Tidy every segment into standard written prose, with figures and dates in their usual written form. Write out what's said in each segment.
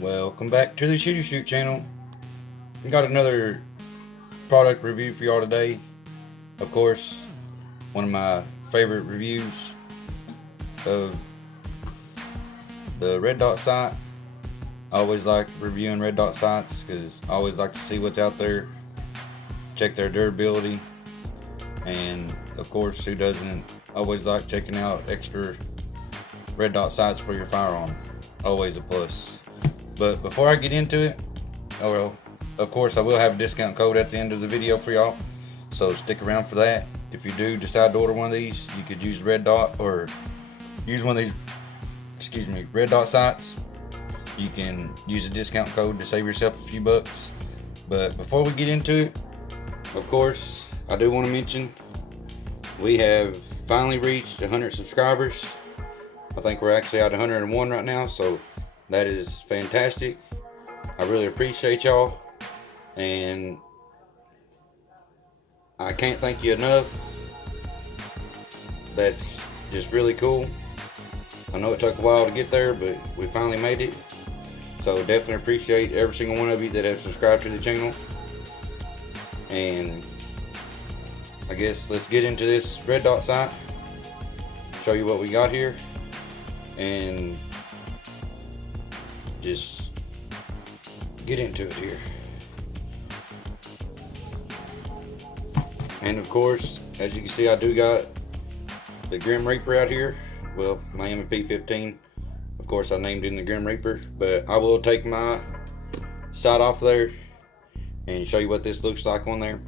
Welcome back to the Shooty Shoot channel. We got another product review for y'all today. Of course, one of my favorite reviews of the red dot sight. I always like reviewing red dot sights because I always like to see what's out there, check their durability, and of course, who doesn't always like checking out extra red dot sights for your firearm? Always a plus. But before I get into it, of course I will have a discount code at the end of the video for y'all, so stick around for that. If you do decide to order one of these, you could use red dot or use one of these, red dot sights. You can use a discount code to save yourself a few bucks. But before we get into it, of course, I do want to mention we have finally reached 100 subscribers. I think we're actually at 101 right now, so that is fantastic. I really appreciate y'all, and I can't thank you enough. That's just really cool. I know it took a while to get there, but we finally made it. So definitely appreciate every single one of you that have subscribed to the channel. And I guess let's get into this red dot sight, show you what we got here, and just get into it here. And of course, as you can see, I do got the Grim Reaper out here. Well, my MP15. Of course, I named him the Grim Reaper, but I will take my sight off there and show you what this looks like on there.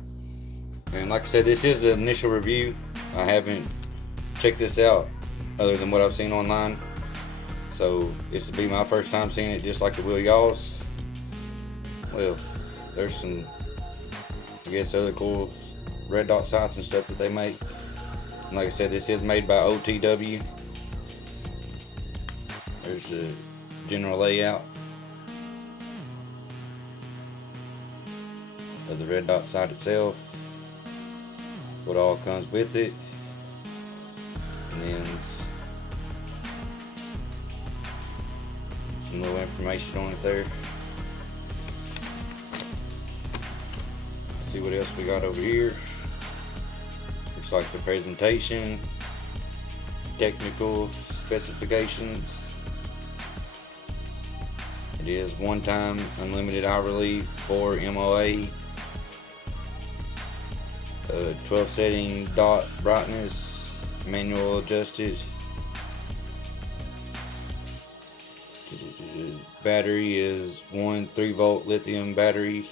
And like I said, this is the initial review. I haven't checked this out other than what I've seen online. So this will be my first time seeing it, just like it will y'all's. Well, there's some, I guess, other cool red dot sights and stuff that they make. And like I said, this is made by OTW. There's the general layout of the red dot sight itself, what all comes with it, and then some little information on it there. Let's see what else we got over here. Looks like the presentation, technical specifications. It is one-time unlimited eye relief, 4 MOA, 12 setting dot brightness, manual adjusted. Battery is 3-volt lithium battery.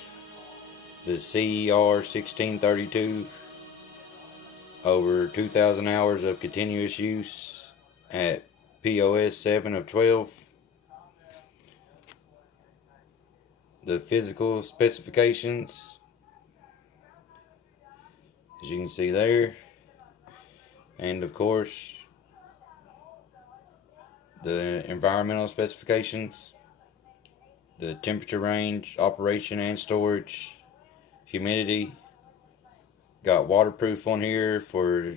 The CER 1632. Over 2,000 hours of continuous use at POS 7 of 12. The physical specifications, as you can see there, and of course the environmental specifications, the temperature range, operation and storage, humidity. Got waterproof on here for,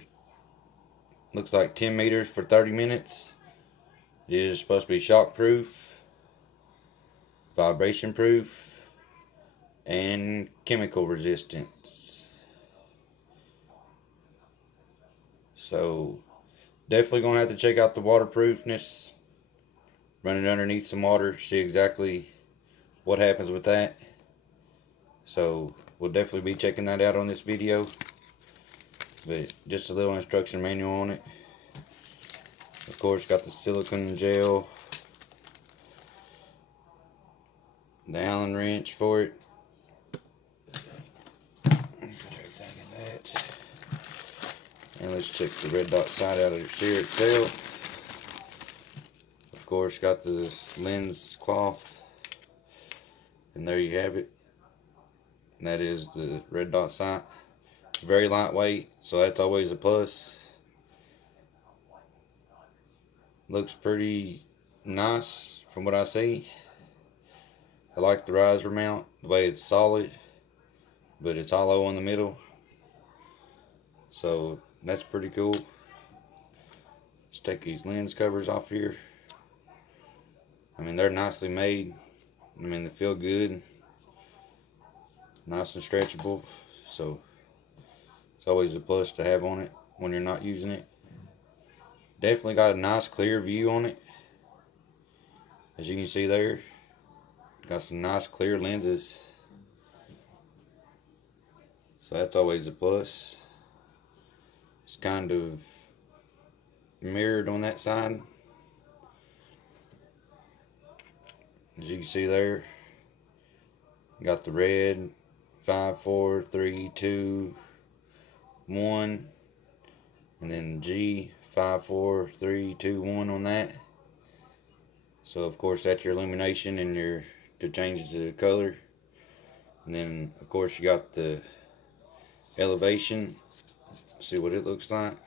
looks like 10 meters for 30 minutes. It is supposed to be shock proof, vibration proof, and chemical resistance. So definitely gonna have to check out the waterproofness, run it underneath some water, see exactly what happens with that. So we'll definitely be checking that out on this video, but just a little instruction manual on it. Of course, got the silicone gel, the Allen wrench for it. Put everything in that. And let's check the red dot sight out of the shear itself. Of course, got the lens cloth, and there you have it. And that is the red dot sight. It's very lightweight, so that's always a plus. Looks pretty nice from what I see. I like the riser mount, the way it's solid, but it's hollow in the middle. So that's pretty cool. Let's take these lens covers off here. I mean, they're nicely made. I mean, they feel good, nice and stretchable, so it's always a plus to have on it when you're not using it. Definitely got a nice clear view on it, as you can see there. Got some nice clear lenses, so that's always a plus. It's kind of mirrored on that side, as you can see there. Got the red 5, 4, 3, 2, 1, and then G 5, 4, 3, 2, 1 on that. So of course that's your illumination and your to change the color. And then of course you got the elevation. See what it looks like.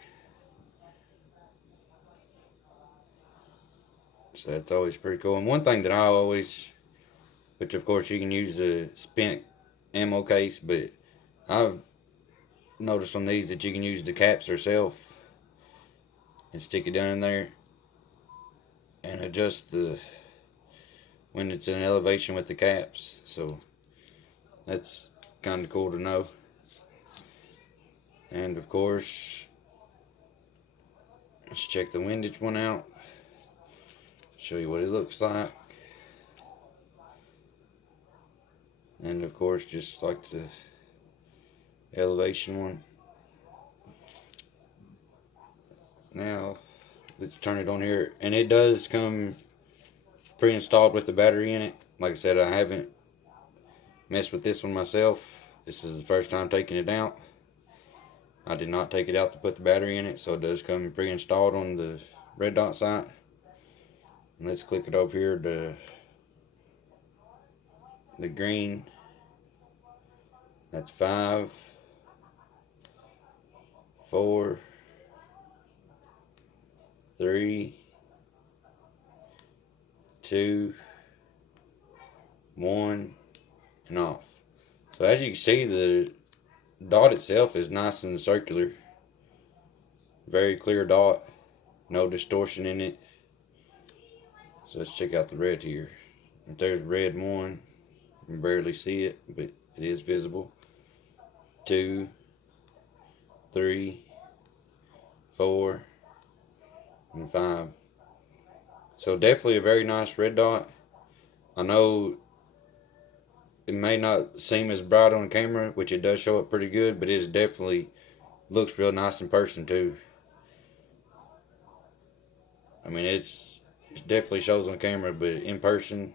So that's always pretty cool. And one thing that I always, which of course you can use a spent ammo case, but I've noticed on these that you can use the caps yourself and stick it down in there and adjust the when it's in elevation with the caps. So that's kind of cool to know. And of course, let's check the windage one out, show you what it looks like. And of course, just like the elevation one. Now let's turn it on here, and it does come pre-installed with the battery in it. Like I said, I haven't messed with this one myself. This is the first time taking it out. I did not take it out to put the battery in it, so it does come pre-installed on the red dot sight. And let's click it over here to the green. That's 5, 4, 3, 2, 1, and off. So as you can see, the dot itself is nice and circular. Very clear dot. No distortion in it. So let's check out the red here. If there's red 1, you can barely see it, but it is visible. 2, 3, 4, and 5. So definitely a very nice red dot. I know it may not seem as bright on camera, which it does show up pretty good, but it definitely looks real nice in person too. I mean, it definitely shows on camera, but in person,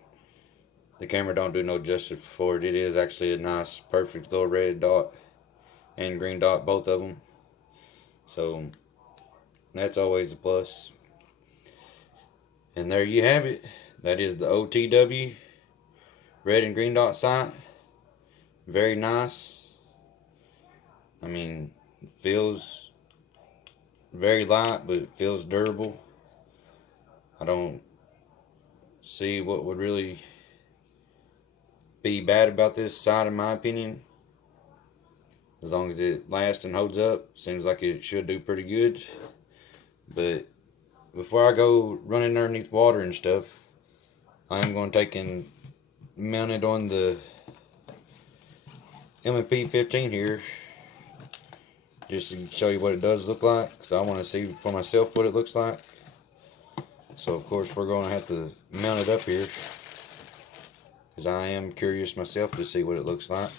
the camera don't do no justice for it. It is actually a nice, perfect little red dot and green dot, both of them. So that's always a plus. And there you have it. That is the OTW Red and Green Dot sight. Very nice. I mean, it feels very light, but it feels durable. I don't see what would really be bad about this sight, in my opinion. As long as it lasts and holds up, seems like it should do pretty good. But before I go running underneath water and stuff, I am going to take and mount it on the M&P 15 here, just to show you what it does look like, because I want to see for myself what it looks like. So of course we're going to have to mount it up here, because I am curious myself to see what it looks like.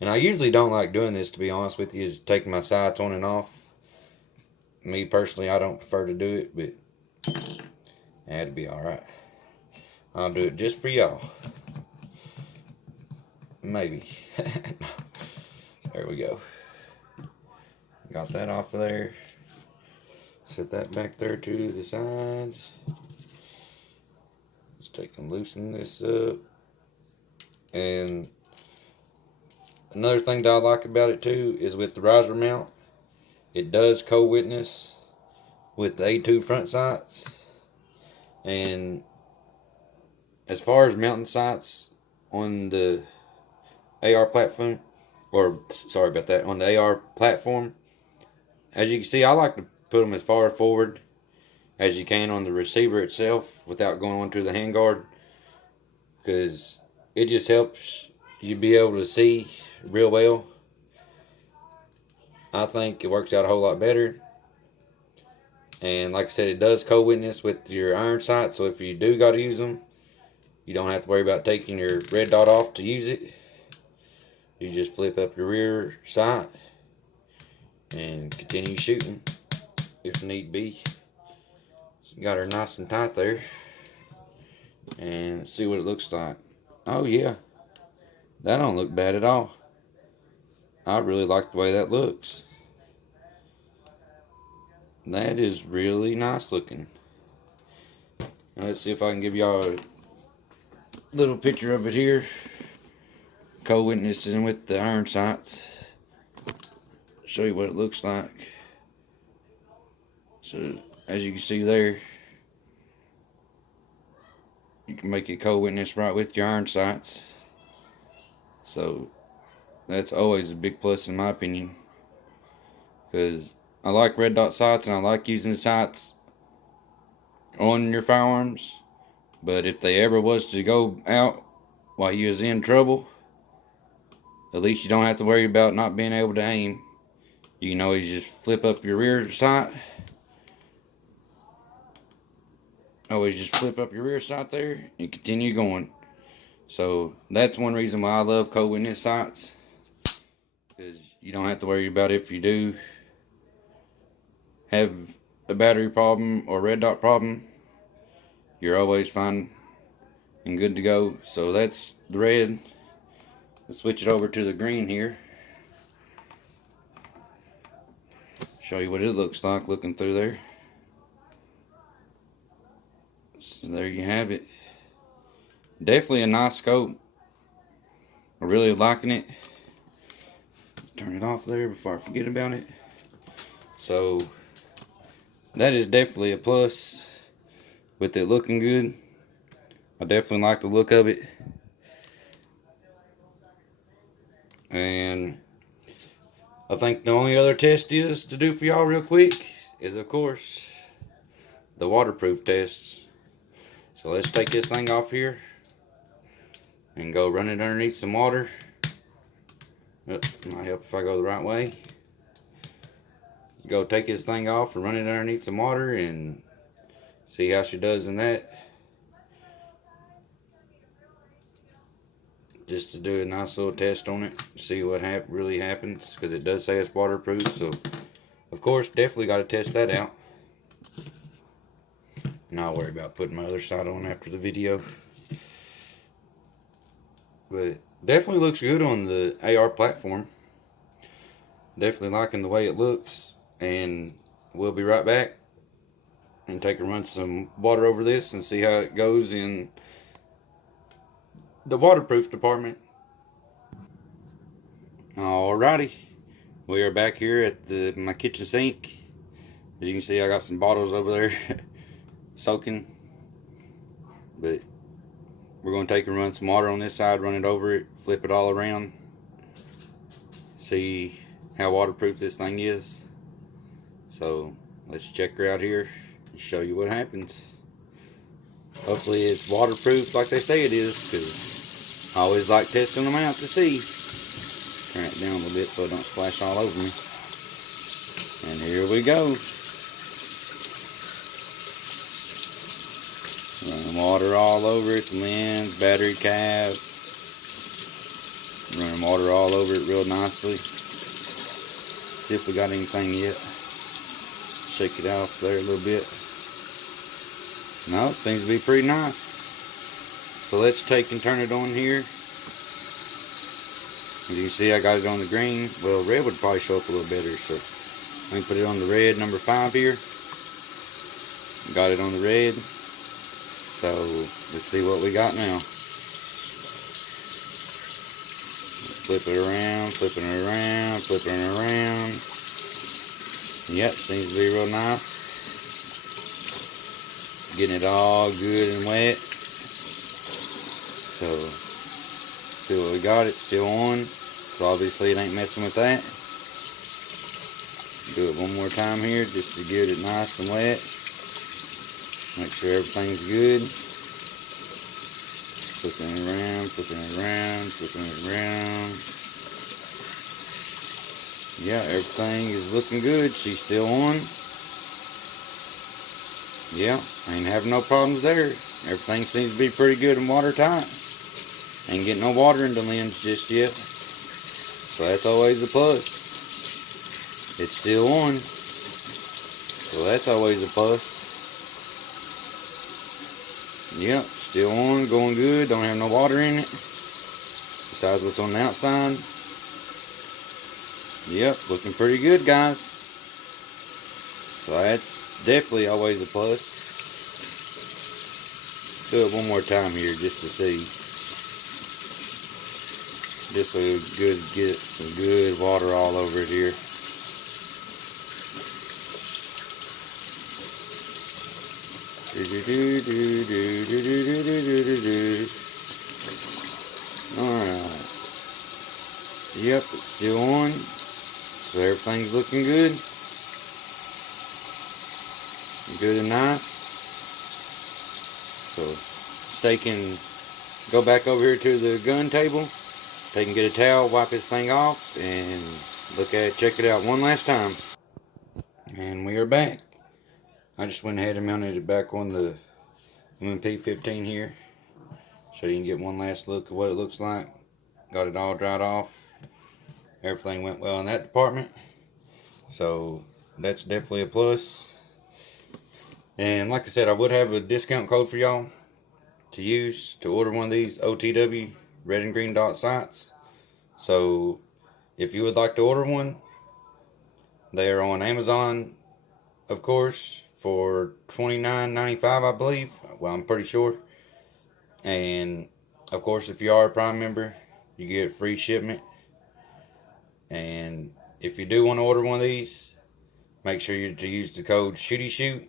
And I usually don't like doing this, to be honest with you, is taking my sights on and off. Me personally, I don't prefer to do it, but it'll be alright. I'll do it just for y'all. Maybe. There we go. Got that off of there. Set that back there to the side. Let's take and loosen this up. And another thing that I like about it too is with the riser mount, it does co-witness with the A2 front sights. And as far as mounting sights on the AR platform, or sorry about that, on the AR platform, as you can see, I like to put them as far forward as you can on the receiver itself without going onto the handguard. because it just helps you be able to see real well. I think it works out a whole lot better. And like I said, it does co-witness with your iron sight, so if you do got to use them, you don't have to worry about taking your red dot off to use it. You just flip up your rear sight and continue shooting if need be. So got her nice and tight there, and see what it looks like. Oh yeah, that don't look bad at all. I really like the way that looks. That is really nice looking. Now let's see if I can give y'all a little picture of it here. Co-witnessing with the iron sights. Show you what it looks like. So as you can see there, you can make it co-witness right with your iron sights. So that's always a big plus in my opinion, because I like red dot sights and I like using the sights on your firearms. But if they ever was to go out while you was in trouble, at least you don't have to worry about not being able to aim. You can always just flip up your rear sight. Always just flip up your rear sight there and continue going. So that's one reason why I love co-witness sights, because you don't have to worry about if you do have a battery problem or red dot problem. You're always fine and good to go. So that's the red. Let's switch it over to the green here. Show you what it looks like looking through there. So there you have it. Definitely a nice scope. I'm really liking it. Turn it off there before I forget about it. So that is definitely a plus with it looking good. I definitely like the look of it. And I think the only other test is to do for y'all real quick is, of course, the waterproof test. So let's take this thing off here and go run it underneath some water. Might help if I go the right way. Go take this thing off and run it underneath some water and see how she does in that. Just to do a nice little test on it, see what really happens, because it does say it's waterproof. So of course definitely got to test that out. And I'll worry about putting my other side on after the video. But definitely looks good on the AR platform. Definitely liking the way it looks. And we'll be right back and take a run some water over this and see how it goes in the waterproof department. Alrighty, we are back here at my kitchen sink. As you can see, I got some bottles over there soaking, but we're going to take and run some water on this side, run it over it, flip it all around, see how waterproof this thing is. So let's check her out here and show you what happens. Hopefully it's waterproof like they say it is, because I always like testing them out to see. Turn it down a little bit so it don't splash all over me. And here we go. Running water all over it, the lens, battery cap. Running water all over it real nicely. See if we got anything yet. Shake it off there a little bit. No, it seems to be pretty nice. So let's take and turn it on here. As you can see, I got it on the green. Well, red would probably show up a little better, so let me put it on the red, number 5 here. Got it on the red. So let's see what we got now. Flip it around, flipping it around, flipping it around. Yep, seems to be real nice. Getting it all good and wet. So see what we got. It's still on, so obviously it ain't messing with that. Do it one more time here just to get it nice and wet. Make sure everything's good. flipping it around, flipping it around, flipping it around. Yeah, everything is looking good. She's still on. Yeah, ain't having no problems there. Everything seems to be pretty good and watertight. Ain't getting no water in the limbs just yet. So that's always a plus. It's still on. So that's always a plus. Yep, still on, going good. Don't have no water in it. Besides what's on the outside. Yep, looking pretty good, guys. So that's definitely always a plus. Do it one more time here just to see. Just so good, get some good water all over it here. Alright. Yep, it's still on. So everything's looking good. Good and nice. So they can go back over here to the gun table. They can get a towel, wipe this thing off, and look at it, check it out one last time. And we are back. I just went ahead and mounted it back on the MP15 here, so you can get one last look at what it looks like. Got it all dried off. Everything went well in that department, so that's definitely a plus. And like I said, I would have a discount code for y'all to use to order one of these OTW Red and Green Dot sights. So if you would like to order one, they are on Amazon, of course, for $29.95, I believe. Well, I'm pretty sure. And of course, if you are a Prime member, you get free shipment. And if you do want to order one of these, make sure you to use the code SHOOTYSHOOT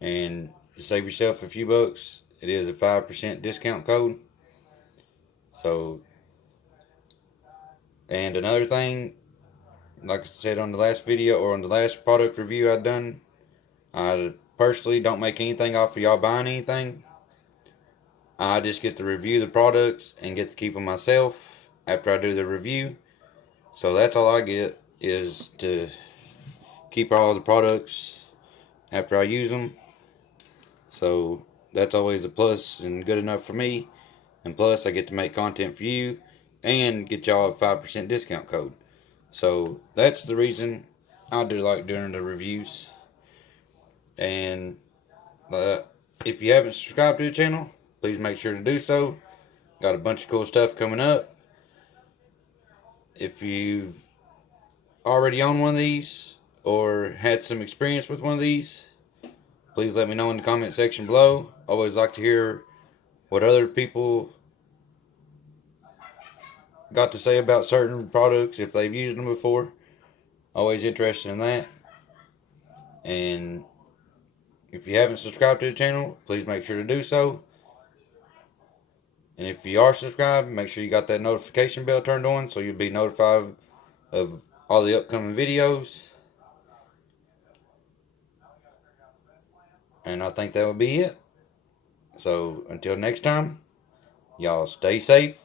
and save yourself a few bucks. It is a 5% discount code. So, and another thing, like I said on the last video or on the last product review I done, I personally don't make anything off of y'all buying anything. I just get to review the products and get to keep them myself after I do the review. So that's all I get, is to keep all the products after I use them. So that's always a plus and good enough for me. And plus I get to make content for you and get y'all a 5% discount code. So that's the reason I do like doing the reviews. And if you haven't subscribed to the channel, please make sure to do so. Got a bunch of cool stuff coming up. If you've already owned one of these or had some experience with one of these, please let me know in the comment section below. Always like to hear what other people got to say about certain products, if they've used them before. Always interested in that. And if you haven't subscribed to the channel, please make sure to do so. And if you are subscribed, make sure you got that notification bell turned on so you'll be notified of all the upcoming videos. And I think that will be it. So until next time, y'all stay safe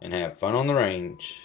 and have fun on the range.